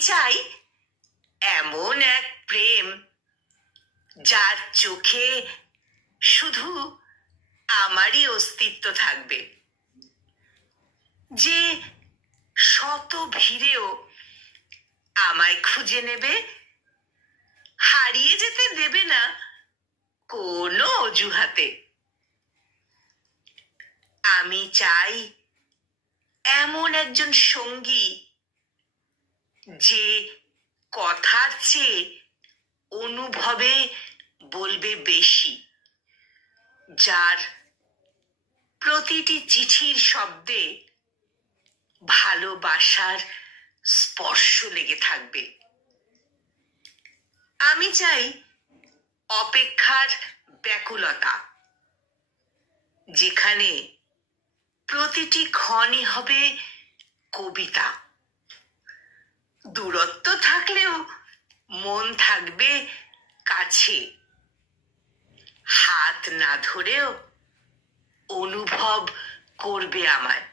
চাই এমন এক প্রেম যার চোখে শুধু আমারই অস্তিত্ব থাকবে, যে শত ভিড়েও আমায় খুঁজে নেবে, হারিয়ে যেতে দেবে না কোনো অজুহাতে। আমি চাই এমন একজন সঙ্গী যে কথার চেয়ে অনুভবে বলবে বেশি, যার প্রতিটি চিঠির শব্দে ভালোবাসার স্পর্শ লেগে থাকবে। আমি চাই অপেক্ষার ব্যাকুলতা, যেখানে প্রতিটি ক্ষণই হবে কবিতা। দূরত্ব থাকলেও মন থাকবে কাছে, হাত না ধরেও অনুভব করবে আমায়।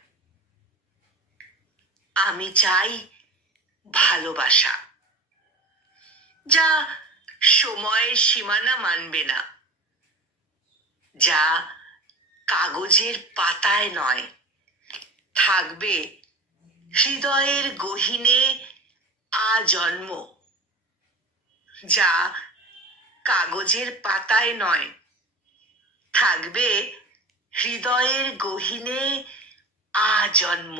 আমি চাই ভালোবাসা যা সময়ের সীমানা মানবে না, যা কাগজের পাতায় নয়, থাকবে হৃদয়ের গহীনে আজন্ম, যা কাগজের পাতায় নয়, থাকবে হৃদয়ের গহীনে আজন্ম।